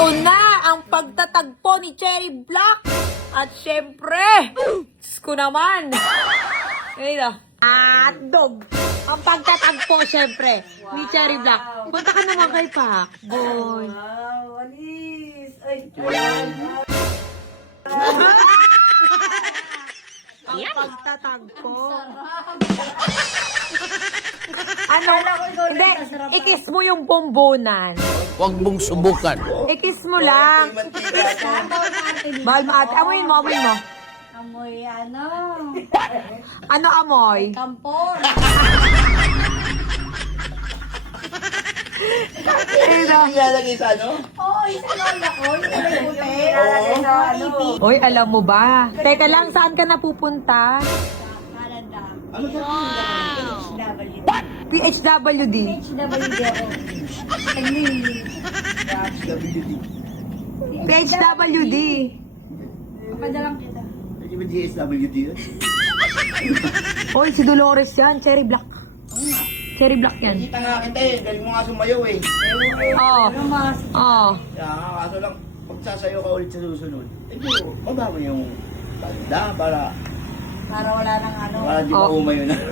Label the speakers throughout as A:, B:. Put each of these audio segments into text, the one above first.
A: Ito na ang pagtatagpo ni Cherry Black. At syempre, Diyos ko naman. Ayun dog. Ang pagtatagpo syempre ni Cherry Black. Punta ka naman kay Pacboy.
B: Wow, alis. Ay,
A: Ang pagtatagpo. Hindi, ikis mo yung bombonan.
C: Huwag mong subukan.
A: Ikis mo lang. Mahal mo ate. Amoyin mo, amoyin mo.
B: amoy ano?
A: Ano amoy?
B: Kampor.
D: Nilalagay sa ano?
B: Oo, isa lola ko. Yung puti. Nilalagay sa ano?
A: Oy, alam mo ba? Teka lang, saan ka napupunta?
B: Canada.
D: Ano ba?
B: HW.
A: PHWD.
B: HWD ako. Nag-mili.
D: WD.
A: PHWD.
B: Padalang kita.
D: Hindi ba DSWD yun?
A: Oy, si Dolores yan. Cherry Black. Cherry Black yan.
D: Kita nga kita eh. Galing mo nga sumayaw eh.
A: Oo.
B: Ano mas?
A: Oo.
D: Kaya nga, kaso lang, pag sasayaw ka ulit sa susunod, baba mo yung banda para
B: Para wala nang ano.
D: di ba umayo na.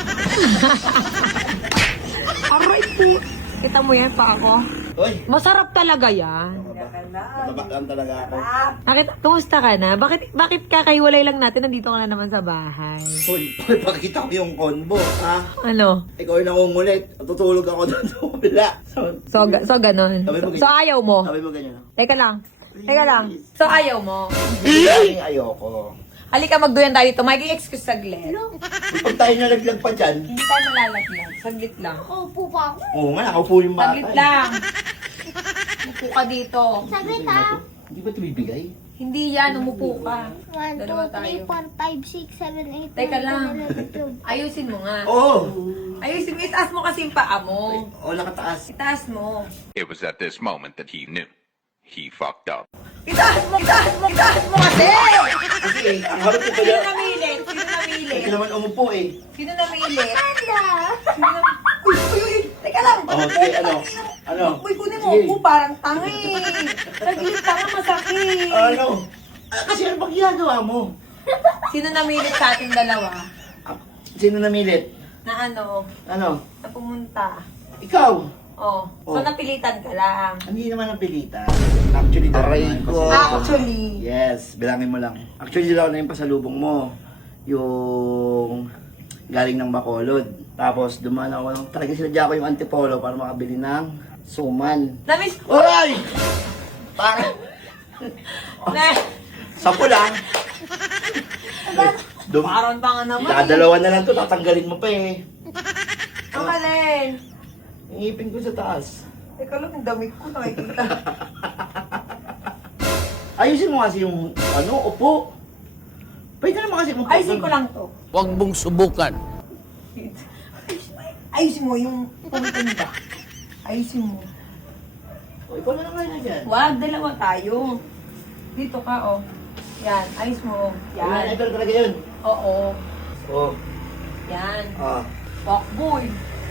A: Aray po. Kita mo yan pa ako.
D: Uy!
A: Masarap talaga yan.
D: Mataba lang talaga ako.
A: Bakit, kumusta ka na? Bakit kakahiwalay lang natin? Nandito ka na naman sa bahay.
D: Uy, pakita ko yung combo, ha?
A: Ano?
D: Ikaw yung nangungulit. Tutulog ako doon sa wala.
A: So ganon.
D: Sabi mo ganyan.
A: So ayaw mo?
D: Sabi mo ganyan.
A: Teka lang. So ayaw mo?
D: Hindi, ayoko.
A: Halika, magduyan tayo dito. May excuse saglit.
D: Pag tayo nalaglag pa dyan,
A: Hindi tayo malalaglag. Saglit lang.
B: Upo pa ako.
D: oo nga, nakaupo yung bata.
A: Saglit
D: eh.
A: lang. Upo ka dito.
B: Saglit ha.
D: Hindi ba ito bibigay?
A: Hindi yan, umupo ka.
B: 1, 2,
A: Dalawa tayo.
B: 3, 4, 5, 6, 7, 8,
A: Teka lang. Ayusin mo nga.
D: Oo.
A: Ayusin mo. Itaas mo kasi yung paa mo.
D: Oo, nakataas.
A: Itaas mo.
E: It was at this moment that he knew. He fucked up.
A: Itaas mo kasi!
D: Kasi, harap ko
A: Sino
D: pala.
A: namili? Sino namili?
D: Hindi naman umupo eh.
A: Sino namili?
B: Panda.
A: Uy! Teka lang!
D: Oo, sige, ano? Ano?
A: Uy, kunin mo.
D: Sige.
A: Upo, parang tangi. Saglit lang ang masakit.
D: Ano? Kasi ano ba ginagawa mo?
A: Sino namilit sa ating dalawa?
D: Sino namilit?
A: Na ano?
D: Ano?
A: Na pumunta?
D: Ikaw?
A: Oh. So,
D: Oh.
A: napilitan ka lang.
D: Hindi naman napilitan. Actually, aray ko.
A: Actually.
D: Yes, bilangin mo lang. Actually, dalawa na yung pasalubong mo. Yung galing ng Bacolod. Tapos, dumaan ako. Talaga sinadya ko yung Antipolo para makabili ng suman.
A: Namiss ko.
D: Oray! Parang,
A: Na,
D: sampu lang.
A: parang pa nga naman.
D: Dadalawa na lang to, tatanggalin mo pa eh.
A: Ang alin.
D: Yung ngipin ko sa taas.
A: Teka lang, ang damit ko nakikita.
D: Ayusin mo kasi yung, upo. Pwede naman kasi upo.
A: Ayusin ko lang to.
C: Huwag mong subukan.
A: Ayusin mo yung pumuntan ba? Ayusin mo.
D: O, ikaw na lang ngayon na dyan.
A: Wag, dalawa tayo. Dito ka, oh. Yan, ayos mo.
D: Yan,
A: Yan.
D: ito talaga yun.
A: Oo.
D: Oo.
A: Yan.
D: Ah.
A: Fuckboy.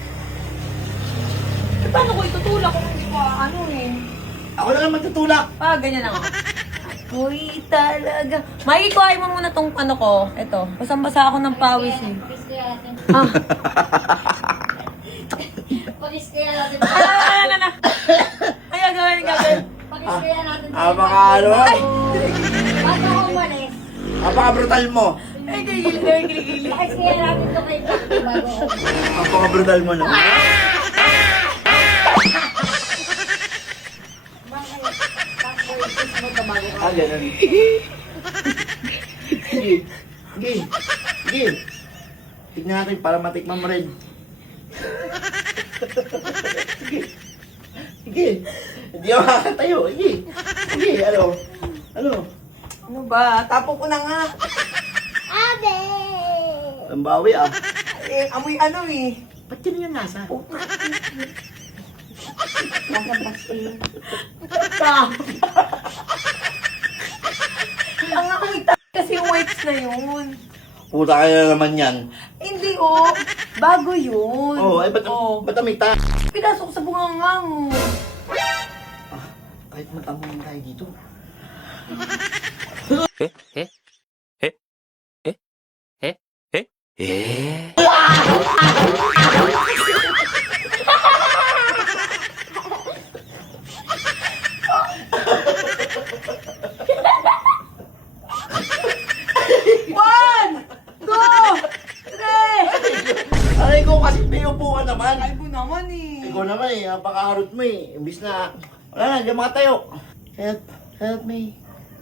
A: Eh, paano ko itutulak kung hindi ko ano eh?
D: Ako na lang magtutulak.
A: Ganyan lang ako. Uy, talaga. Mikey, kuhain mo muna tong ano ko. Ito. Basang-basa ako ng pawis eh.
B: Pakis kaya natin.
A: Ah.
B: Pakis kaya natin.
A: Na. Ay, gagawin.
B: Pakis kaya natin.
D: Baka ano?
B: Bago ako umalis.
D: Baka-brutal mo.
A: Ay, gigil.
B: Pakis kaya natin ito kay Paco bago ako umalis.
D: Baka-brutal mo na. Ganun. Sige. Sige. Sige. Tignan natin para matikman mo rin. Sige. Sige. Hindi ako makakatayo. Sige. Sige, ano? Ano?
A: Ano ba? Tapo ko na nga.
B: Abe!
D: Ang bawi ah.
A: Eh, amoy ano eh.
D: Ba't yun yung nasa?
A: Ang amoy kasi yung wipes na yun.
D: Puta kaya naman yan.
A: Hindi oh. Bago yun.
D: Oh, ay ba't,
A: Oh.
D: ba't may ta?
A: Pinasok sa bunganga mo.
D: Kahit mag-amoy tayo dito.
A: One! Two! Three!
D: Aray ko kasi may upo ka naman.
A: Ay po naman eh.
D: Ikaw naman eh, napakaharot mo eh. Imbis na, wala na, diyan mga tayo. Help me.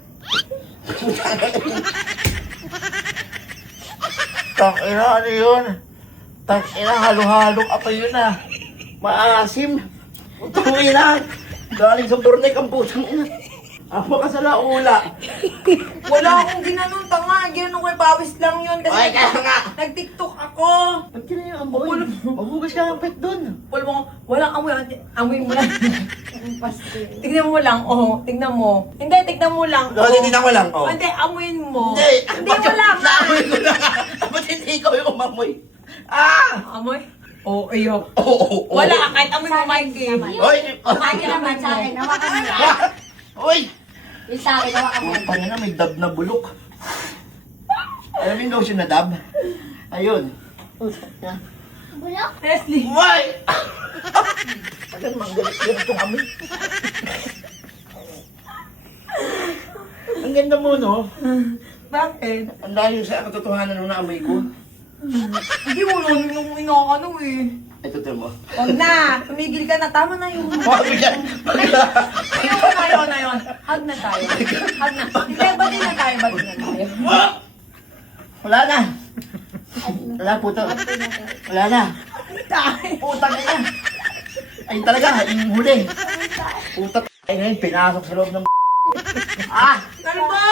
D: Tangina, ano yun? Tangina, halo-halo ka pa yun ah. Maasim. Tangina. Galing sa Bornec ang putang ina. Ako ka sa laula.
A: Wala akong ginanon, tanga. Ginanon ko yung pawis lang yun. Kasi
D: Ay, kaya nga.
A: nag-tiktok ako.
D: Ba't ka na yung amoy? Mabugas ka ng pet dun.
A: Walang amoy. Amoy mo lang. Tignan mo lang, oh. Tignan mo. Hindi, tignan mo lang.
D: Dapat hindi na ko lang, oh.
A: Hindi, amoyin mo.
D: Hindi.
A: Hindi, wala nga.
D: Naamoy ko na nga. Dapat hindi ikaw yung umamoy. Ah!
A: Amoy? Oo, iyo.
D: Oo.
A: Wala, kahit amoy mo, Mikey.
D: Oy!
B: Lagi naman sa akin, hawakan mo na.
D: Oy!
B: Yung sa akin, hawakan mo.
D: Putang ina, may dab na bulok. Alam mo yung lotion na dab? Ayun.
B: Bulok?
A: Leslie.
D: Why? Alam, manggalit-galit itong amoy. Ang ganda mo, no?
A: Bakit?
D: Ang layo sa katotohanan ng naamoy ko.
A: Hindi mo nun yung inaano eh.
D: Ito, ito mo.
A: Huwag na. Tumigil ka na. Tama na yun.
D: Wag yan.
A: Ayun na yun. Hug na tayo. Hug na. Hindi, bati na tayo. Bati na tayo.
D: Wala na. Wala, puto. Wala na.
A: Tayo.
D: Putang ina. Ayun talaga, yung huli. Puta ay ngayon, pinasok sa loob ng
A: Kalbo!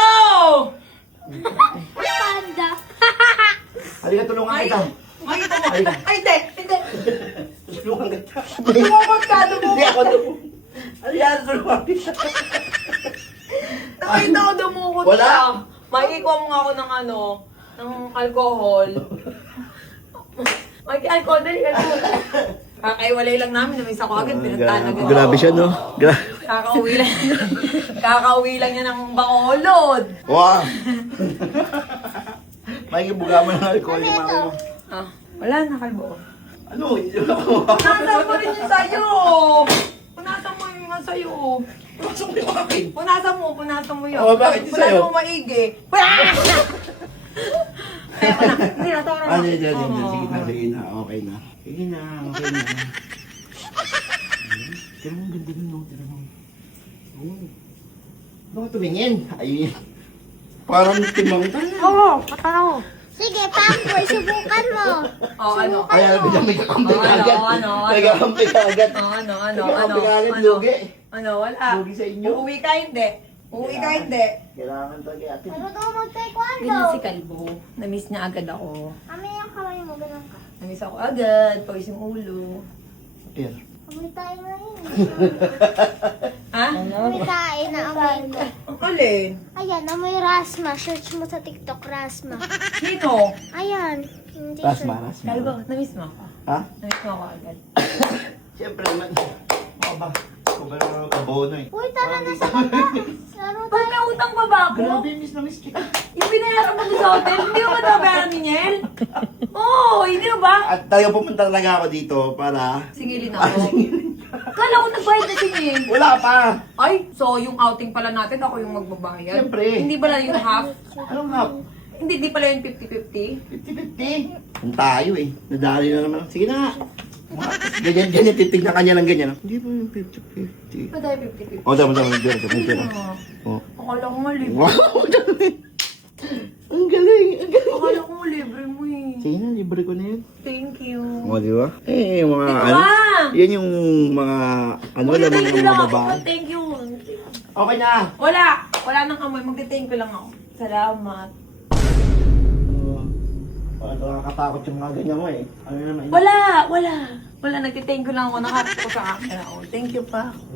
B: Panda.
D: Halika, tulungan
A: Ay,
D: kita.
A: ay, ito mo. Ay, hindi. Hindi.
D: Tulungan kita.
A: Lumabot ka.
D: Hindi ako tulungan. Halika, tulungan kita.
A: Nakita ko dumukot
D: Wala.
A: ka. Makikikuha mo nga ako ng ano, ng alcohol. Alcohol, dali alcohol. Kakaiwalay lang namin, namisa ko agad, pinagtaan agad.
D: Grabe siya, no?
A: Kakauwi lang. Kakauwi lang niya ng Bacolod.
D: Wow! Makikibuga mo ng alcohol yung mga mo.
A: Ah, wala na, kalbo.
D: Ano? Hindi na ako.
A: Punasan mo rin yung sa'yo. Punasan mo yung nga sa'yo.
D: Pasok mo yung akin.
A: Punasan mo yun.
D: Oh, bakit yung sa'yo?
A: Punasan mo maigi. Kaya ko na. Hindi, natawa na.
D: Ano yun, sige na, sige na. Okay na. Sige na, okay na. Tira mo, ganda nun, no? Tira mo. Oh. Bakit tumingin? Ayun. Parang timang tayo.
A: Oo, patanaw.
B: Sige, Pamboy, subukan mo.
A: Oo, ano?
D: Kaya biglang may kakampi ka agad.
A: Ano?
D: May kakampi ka agad.
A: Ano?
D: May kakampi ka agad, lugi.
A: Ano, wala.
D: Lugi sa inyo.
A: Uuwi ka, hindi. Uuwi ka, hindi.
D: Kailangan talaga ate.
B: Marunong mo mag-taekwondo.
A: Ganyan si Kalbo. Namiss niya agad ako.
B: Amin yung kamay mo, ganun ka.
A: Namiss ako agad. Pawis yung ulo.
D: Here.
B: Amoy tayo na yun.
A: Ha?
B: Amoy tayo na amoy ko.
A: Ang alin?
B: Ayan, amoy Rasma. Search mo sa TikTok, Rasma.
A: Sino?
B: Ayan. Hindi
D: Rasma,
B: siya.
D: rasma.
A: Kalbo, namiss mo ako.
D: Ha?
A: Namiss mo ako agad.
D: Siyempre naman. Ako ba? Ako ba naman kabono eh.
B: Uy, tara na sa baba. Laro
A: Pag
B: tayo.
A: may utang pa ba ako?
D: Grabe, miss na miss kita.
A: Yung binayaran mo sa hotel, hindi mo ba nabayaran ni Niel? Oo, hindi mo ba?
D: At talaga pumunta talaga ako dito para...
A: Singilin ako. Kala ko nagbayad na si Niel.
D: Wala pa!
A: Ay, so yung outing pala natin, ako yung magbabayad?
D: Siyempre.
A: Hindi pala yung half?
D: Anong hap?
A: Hindi pala yung 50-50?
D: 50-50. Ang tayo eh. Nadali na naman. Sige na. Ganyan, titignan kanya lang ganyan. Hindi ba yung 50-50?
A: Ba tayo 50-50?
D: O, tama. May pera. O.
A: Akala ko nga libre.
D: Wow, dami. Ang galing.
A: Akala ko nga libre mo eh.
D: Sige na, libre ko na yun.
A: Thank you.
D: O, di ba? Eh, yung mga
A: Ito
D: ano.
A: ba?
D: Yan yung mga ano lang
A: Thank you
D: mga
A: lang ako.
D: babae.
A: Thank you.
D: Okay na.
A: Wala nang amoy. Magte-thank you lang ako. Salamat.
D: Nakakatakot yung mga ganyan mo eh. Ano naman?
A: Wala. Nagte-thank you lang ako. Nakakita ko sa camera. Oh, thank you pa.